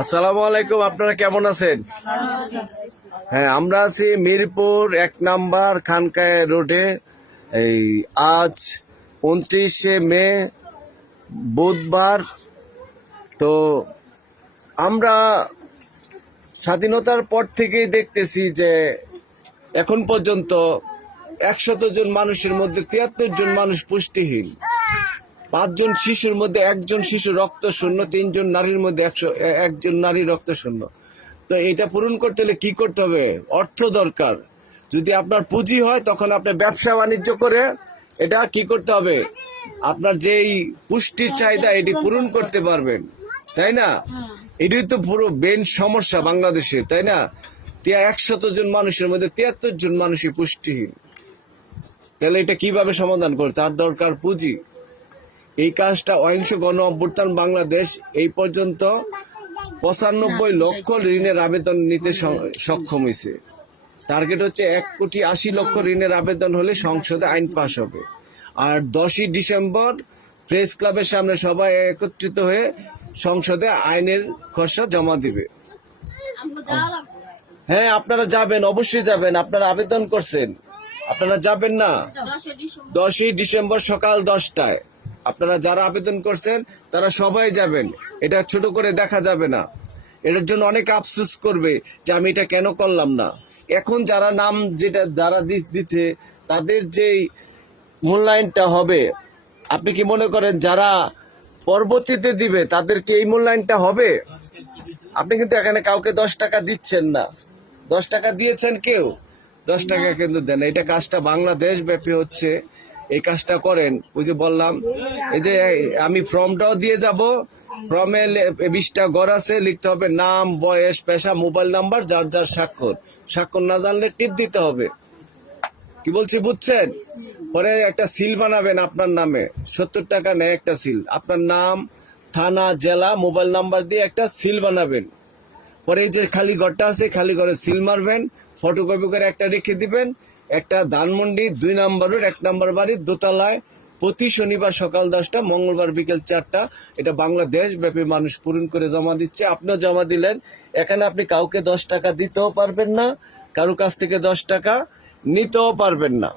আসসালামু আলাইকুম, আপনারা কেমন আছেন? হ্যাঁ আমরা আছি মিরপুর এক নাম্বার খানকায় রোডে। এই আজ উনত্রিশে মে, বুধবার। তো আমরা স্বাধীনতার পর থেকেই দেখতেছি যে এখন পর্যন্ত একশত জন মানুষের মধ্যে তিয়াত্তর জন মানুষ পুষ্টিহীন। পাঁচজন শিশুর মধ্যে একজন শিশু রক্ত শূন্য, তিনজন নারীর মধ্যে একশো একজন নারী রক্ত শূন্য। তো এটা পূরণ করতে হলে কি করতে হবে? অর্থ দরকার। যদি আপনার পুঁজি হয়, তখন আপনি ব্যবসা বাণিজ্য করে এটা কি করতে হবে? আপনার যেই পুষ্টির চাহিদা, এটি পূরণ করতে পারবেন। তাই না? এটাই তো পুরো বেন সমস্যা বাংলাদেশে, তাই না? একশত জন মানুষের মধ্যে তিয়াত্তর জন মানুষই পুষ্টিহীন। তাহলে এটা কীভাবে সমাধান করে তার দরকার পুঁজি। এই কাজটা অহিংস গণ অভ্যুত্থান বাংলাদেশ এই পর্যন্ত পঁচানব্বই লক্ষ ঋণের আবেদন নিতে সক্ষম হয়েছে টার্গেট হচ্ছে এক কোটি আশি লক্ষ ঋণের আবেদন হলে সংসদে আইন পাশ হবে। আর দশই ডিসেম্বর প্রেস ক্লাবের সামনে সবাই একত্রিত হয়ে সংসদে আইনের খসড়া জমা দিবে। হ্যাঁ আপনারা যাবেন অবশ্যই যাবেন। আপনারা আবেদন করছেন। আপনারা যাবেন না? দশই ডিসেম্বর সকাল দশটায়। আপনারা যারা আবেদন করছেন তারা সবাই যাবেন। এটা ছোট করে দেখা যাবে না। এটার জন্য অনেক আফসোস করবে যে আমি এটা কেন করলাম না। এখন যারা নাম যেটা যারা দিচ্ছে তাদের যেই মূল্যায়নটা হবে আপনি কি মনে করেন যারা পরবর্তীতে দিবে তাদেরকে এই মূল্যায়নটা হবে? আপনি কিন্তু এখানে কাউকে দশ টাকা দিচ্ছেন না। দশ টাকা দিয়েছেন কেউ? দশ টাকা কিন্তু দেন। এটা কাজটা বাংলাদেশ ব্যাপী হচ্ছে। এই কাজটা করেন। ওই যে বললাম, এই যে আমি ফর্মটাও দিয়ে যাব। ফর্মে বিশটা ঘর আছে, লিখতে হবে নাম, বয়স, পেশা, মোবাইল নাম্বার, যার যার স্বাক্ষর। স্বাক্ষর না জানলে টিপ দিতে হবে। কি বলছি, বুঝছেন? পরে একটা সিল বানাবেন আপনার নামে। সত্তর টাকা নেয় একটা সিল। আপনার নাম, থানা, জেলা, মোবাইল নাম্বার দিয়ে একটা সিল বানাবেন। পরে যে খালি ঘরটা আছে, খালি ঘরে সিল মারবেন, ফটোকপি করে একটা রেখে দিবেন একটা ধানমন্ডি, দুই নম্বর রোড, এক নম্বর বাড়ির দোতলায় প্রতি শনিবার সকাল দশটা, মঙ্গলবার বিকেল চারটা। এটা বাংলাদেশ ব্যাপী মানুষ পূরণ করে জমা দিচ্ছে। আপনিও জমা দিলেন। এখানে আপনি কাউকে দশ টাকা দিতেও পারবেন না, কারও কাছ থেকে দশ টাকা নিতেও পারবেন না।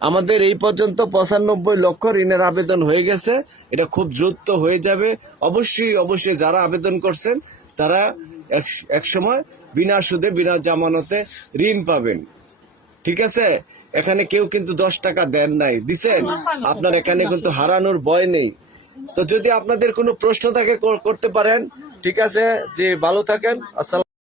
আমাদের এই পর্যন্ত পঁচানব্বই লক্ষ ঋণের আবেদন হয়ে গেছে। এটা খুব দ্রুত হয়ে যাবে। অবশ্যই অবশ্যই যারা আবেদন করছেন, তারা এক- সময় বিনা সুদে, বিনা জামানতে ঋণ পাবেন। ঠিক আছে? এখানে কেউ কিন্তু দশ টাকা দেন নাই দিছেন? আপনার এখানে কিন্তু হারানোর ভয় নেই। তো যদি আপনাদের কোনো প্রশ্ন থাকে করতে পারেন। ঠিক আছে? যে ভালো থাকেন আসসালাম